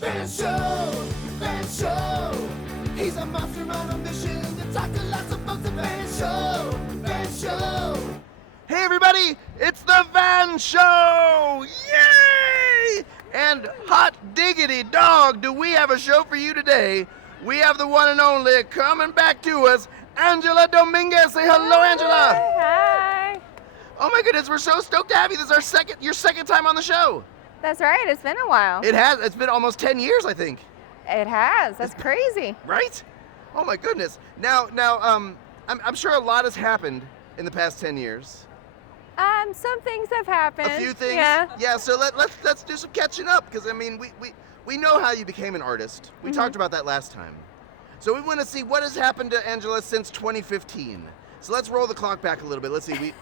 Van Show, Van Show. He's a monster on a mission to talk to lots of folks. Van Show, Van Show. Hey everybody, it's the Van Show! Yay! And hot diggity dog, do we have a show for you today. We have the one and only coming back to us, Angela Dominguez. Say hello, Angela. Hi. Oh my goodness, we're so stoked to have you. This is your second time on the show. That's right. It's been a while. It has. It's been almost 10 years, I think. It has. That's crazy. Right? Oh my goodness. Now, I'm sure a lot has happened in the past 10 years. Some things have happened. A few things. Yeah. Yeah. So let's do some catching up, because I mean we know how you became an artist. We talked about that last time. So we want to see what has happened to Angela since 2015. So let's roll the clock back a little bit. Let's see.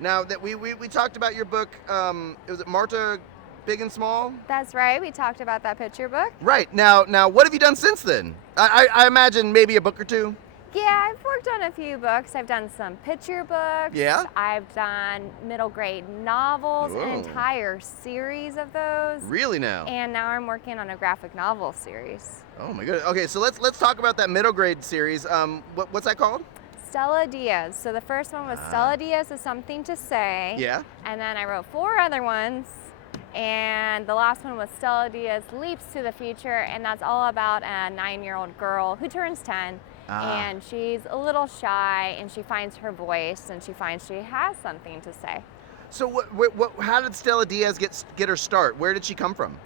Now that we talked about your book. Was it Marta, Big and Small? That's right. We talked about that picture book. Right. Now what have you done since then? I imagine maybe a book or two. Yeah, I've worked on a few books. I've done some picture books. Yeah? I've done middle grade novels, Whoa. an entire series of those. Really now? And now I'm working on a graphic novel series. Oh my goodness. Okay, so let's talk about that middle grade series. What's that called? Stella Diaz. So the first one was Stella Diaz is Something to Say. Yeah. And then I wrote 4 other ones. And the last one was Stella Diaz Leaps to the Future. And that's all about a 9-year-old girl who turns 10. And she's a little shy, and she finds her voice, and she finds she has something to say. So how did Stella Diaz get her start? Where did she come from?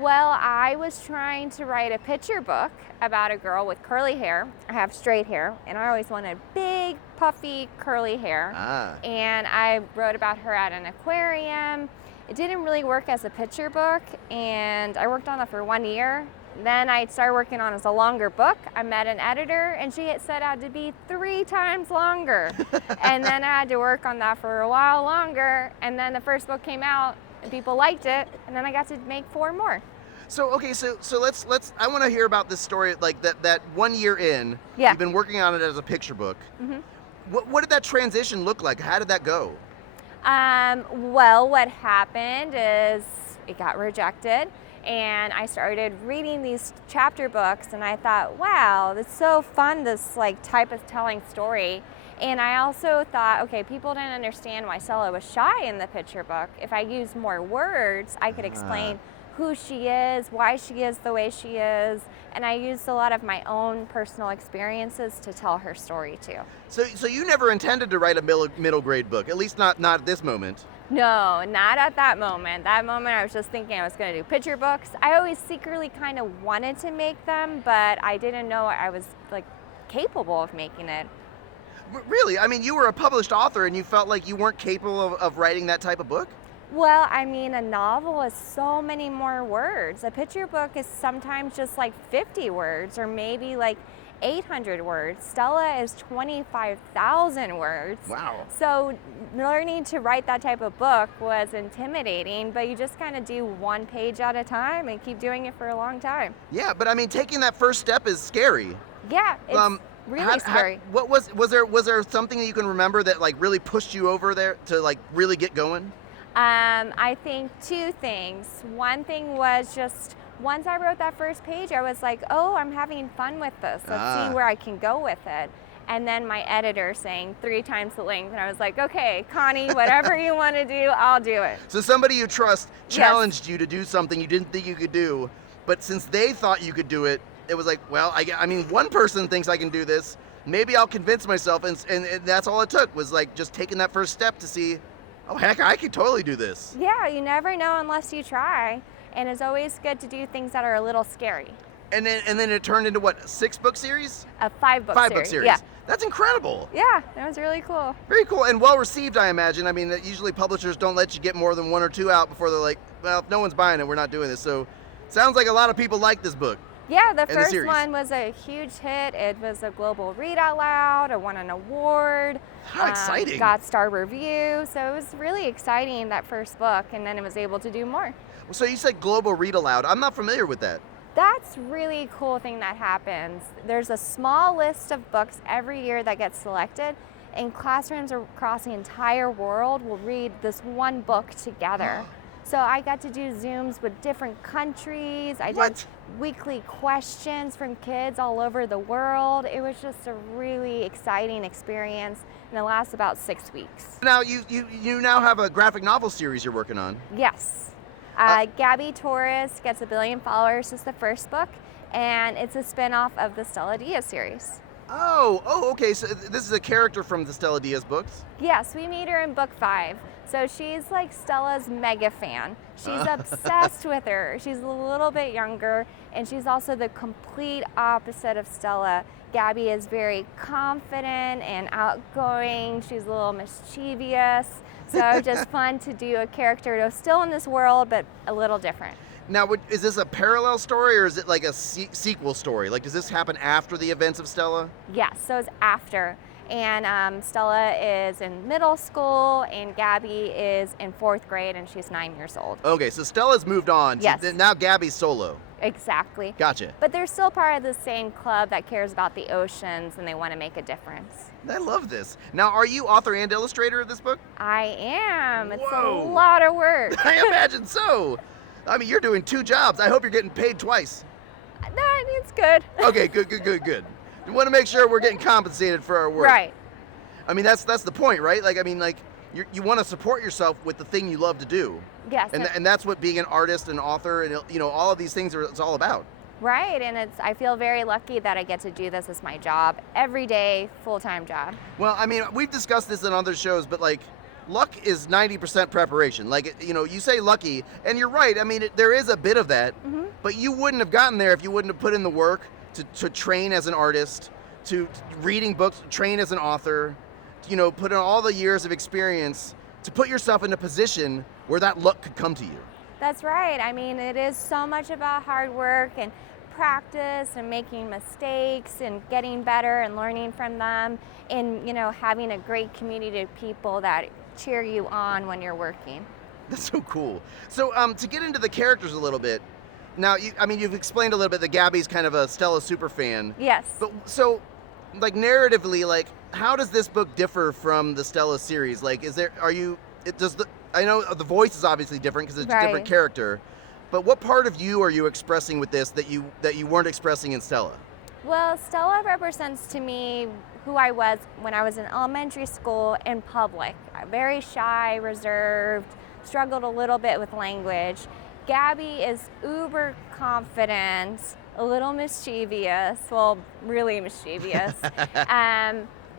Well, I was trying to write a picture book about a girl with curly hair. I have straight hair, and I always wanted big, puffy, curly hair. And I wrote about her at an aquarium. It didn't really work as a picture book, and I worked on it for 1 year. Then I started working on it as a longer book. I met an editor, and she had set out to be 3 times longer. And then I had to work on that for a while longer. And then the first book came out, and people liked it. And then I got to make 4 more. So okay, so let's I want to hear about this story, like that 1 year in. Yeah. You've been working on it as a picture book. Mm-hmm. What did that transition look like? How did that go? Well, what happened is it got rejected. And I started reading these chapter books, and I thought, wow, that's so fun, this like type of telling story. And I also thought, okay, people didn't understand why Stella was shy in the picture book. If I used more words, I could explain who she is, why she is the way she is, and I used a lot of my own personal experiences to tell her story too. So you never intended to write a middle grade book, at least not at this moment. No, not at that moment. That moment I was just thinking I was going to do picture books. I always secretly kind of wanted to make them, but I didn't know I was like capable of making it. Really? I mean, you were a published author and you felt like you weren't capable of writing that type of book? Well, I mean, a novel is so many more words. A picture book is sometimes just like 50 words or maybe like 800 words. Stella is 25,000 words. Wow. So learning to write that type of book was intimidating, but you just kind of do 1 page at a time and keep doing it for a long time. Yeah, but I mean, taking that first step is scary. Yeah, it's really scary. What was there something that you can remember that like really pushed you over there to like really get going? I think 2 things. One thing was just once I wrote that first page, I was like, oh, I'm having fun with this. Let's see where I can go with it. And then my editor saying 3 times the length, and I was like, okay, Connie, whatever you want to do, I'll do it. So somebody you trust challenged you to do something you didn't think you could do, but since they thought you could do it, it was like, well, I mean, one person thinks I can do this, maybe I'll convince myself, and that's all it took, was like just taking that first step to see, oh, heck, I could totally do this. Yeah, you never know unless you try. And it's always good to do things that are a little scary. And then it turned into what, a 6-book series? A 5-book series. 5-book series. Yeah. That's incredible. Yeah, that was really cool. Very cool and well received, I imagine. I mean, usually publishers don't let you get more than 1 or 2 out before they're like, well, if no one's buying it, we're not doing this. So sounds like a lot of people like this book. Yeah, the first one was a huge hit. It was a global read out loud. It won an award. How exciting. Got star review. So it was really exciting, that first book, and then it was able to do more. So you said global read aloud. I'm not familiar with that. That's really cool thing that happens. There's a small list of books every year that gets selected, and classrooms across the entire world will read this one book together. So I got to do Zooms with different countries. I What? did weekly questions from kids all over the world. It was just a really exciting experience, and it lasts about 6 weeks. Now you now have a graphic novel series you're working on. Yes. Gabby Torres Gets a Billion Followers is the first book, and it's a spin-off of the Stella Diaz series. Oh, okay. So this is a character from the Stella Diaz books. Yes, we meet her in book 5. So she's like Stella's mega fan. She's obsessed with her. She's a little bit younger, and she's also the complete opposite of Stella. Gabby is very confident and outgoing. She's a little mischievous. So just fun to do a character who's still in this world, but a little different. Now, is this a parallel story or is it like a sequel story? Like, does this happen after the events of Stella? Yes, so it's after. And Stella is in middle school, and Gabby is in 4th grade, and she's 9 years old. Okay, so Stella's moved on. Yes. Now Gabby's solo. Exactly. Gotcha. But they're still part of the same club that cares about the oceans, and they want to make a difference. I love this. Now, are you author and illustrator of this book? I am. It's Whoa. a lot of work. I imagine so. I mean, you're doing 2 jobs. I hope you're getting paid twice. It's good. Okay, good. We want to make sure we're getting compensated for our work. Right. I mean, that's the point, right? Like, I mean, like, you want to support yourself with the thing you love to do. Yes. And that's what being an artist and author and, you know, all of these things it's all about. Right, and I feel very lucky that I get to do this as my job every day, full-time job. Well, I mean, we've discussed this in other shows, but like, luck is 90% preparation. Like, you know, you say lucky, and you're right. I mean, there is a bit of that, but you wouldn't have gotten there if you wouldn't have put in the work to train as an artist, to reading books, train as an author, you know, put in all the years of experience to put yourself in a position where that luck could come to you. That's right. I mean, it is so much about hard work and practice and making mistakes and getting better and learning from them, and, you know, having a great community of people that cheer you on when you're working. That's so cool. So to get into the characters a little bit, now, you've explained a little bit that Gabby's kind of a Stella super fan. Yes. But so, like, narratively, like, how does this book differ from the Stella series? Like, I know the voice is obviously different because it's a different character, but what part of you are you expressing with this that you weren't expressing in Stella? Well, Stella represents to me who I was when I was in elementary school in public. Very shy, reserved, struggled a little bit with language. Gabby is uber confident, a little mischievous, well, really mischievous,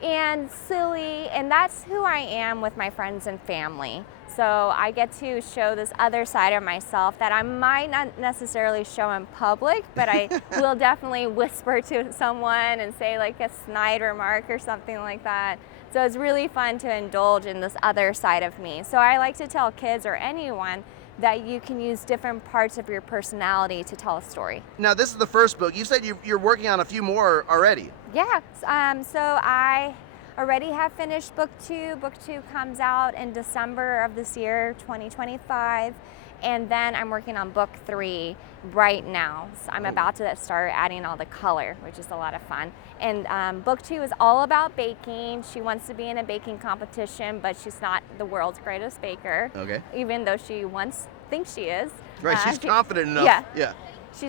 and silly, and that's who I am with my friends and family. So I get to show this other side of myself that I might not necessarily show in public, but I will definitely whisper to someone and say like a snide remark or something like that. So it's really fun to indulge in this other side of me. So I like to tell kids or anyone that you can use different parts of your personality to tell a story. Now, this is the first book. You said you're working on a few more already. Yeah, so I already have finished book 2. Book 2 comes out in December of this year, 2025. And then I'm working on book 3 right now. So I'm about to start adding all the color, which is a lot of fun. And book 2 is all about baking. She wants to be in a baking competition, but she's not the world's greatest baker. Okay. Even though she once thinks she is. Right, she's confident enough. Yeah. She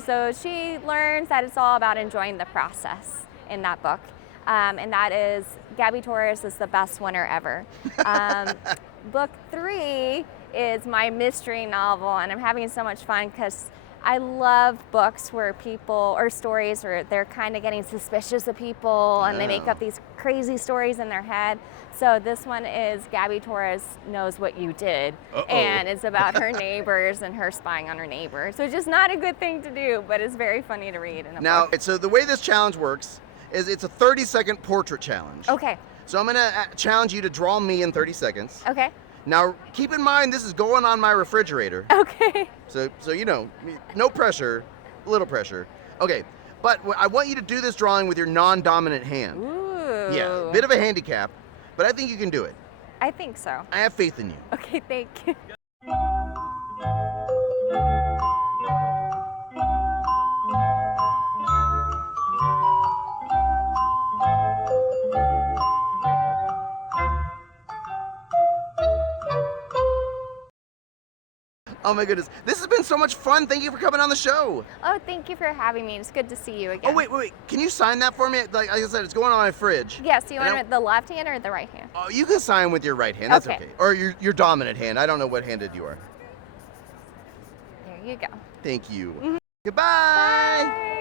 learns that it's all about enjoying the process in that book. And that is, Gabby Torres is the best winner ever. Book 3 is my mystery novel, and I'm having so much fun because I love books where people, or stories where they're kind of getting suspicious of people and they make up these crazy stories in their head. So this one is Gabby Torres Knows What You Did. And it's about her neighbors and her spying on her neighbors, which is not a good thing to do, but it's very funny to read in a book. So the way this challenge works is it's a 30-second portrait challenge. Okay. So I'm going to challenge you to draw me in 30 seconds. Okay. Now, keep in mind, this is going on my refrigerator. Okay. So you know, no pressure, little pressure. Okay, but I want you to do this drawing with your non-dominant hand. Ooh. Yeah, bit of a handicap, but I think you can do it. I think so. I have faith in you. Okay, thank you. Oh my goodness. This has been so much fun. Thank you for coming on the show. Oh, thank you for having me. It's good to see you again. Oh, wait. Can you sign that for me? Like I said, it's going on my fridge. Yes, you want it the left hand or the right hand? Oh, you can sign with your right hand. That's Okay. okay. Or your dominant hand. I don't know what handed you are. There you go. Thank you. Mhm. Goodbye. Bye.